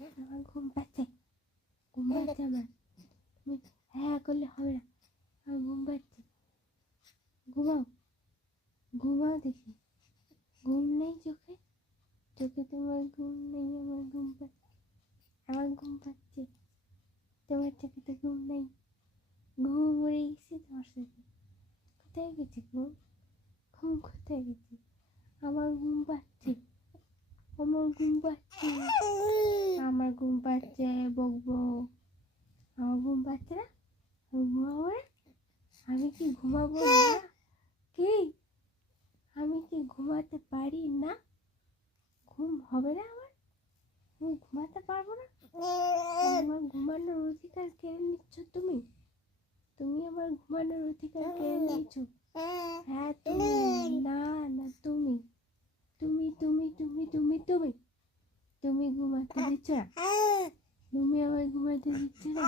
আমার ঘুম পাচ্ছে, ঘুম পাচ্ছে আমার। তুমি হ্যাঁ করলে হবে না, আমার ঘুম পাচ্ছে। ঘুমাও, ঘুমাও দেখি। ঘুম নেই চোখে? চোখে তোমার ঘুম নেই? আমার ঘুম পাচ্ছে, আমার ঘুম পাচ্ছে। তোমার চোখে তো ঘুম নেই। ঘুম উড়ে গেছে তোমার চোখে। কোথায় গেছে ঘুম? ঘুম কোথায় গেছে? আমার ঘুম পাচ্ছে, আমার ঘুম পাচ্ছে, আমার ঘুম পাচ্ছে। বকবো, আমার ঘুম পাচ্ছে না? আমি ঘুমাবো না? আমি কি ঘুমাবো না? কি আমি কি ঘুমাতে পারি না? ঘুম হবে না আমার? আমি ঘুমাতে পারবো না? আমার ঘুমানোর অধিকার কেড়ে নিচ্ছ তুমি। তুমি আমার ঘুমানোর অধিকার কেড়ে নিয়েছো। হ্যাঁ তুমি, না না তুমি, তুমি তুমি তুমি তুমি তুমি তুমি ঘুমাতে দিচ্ছ না। তুমি আমার ঘুমাতে দিচ্ছ না।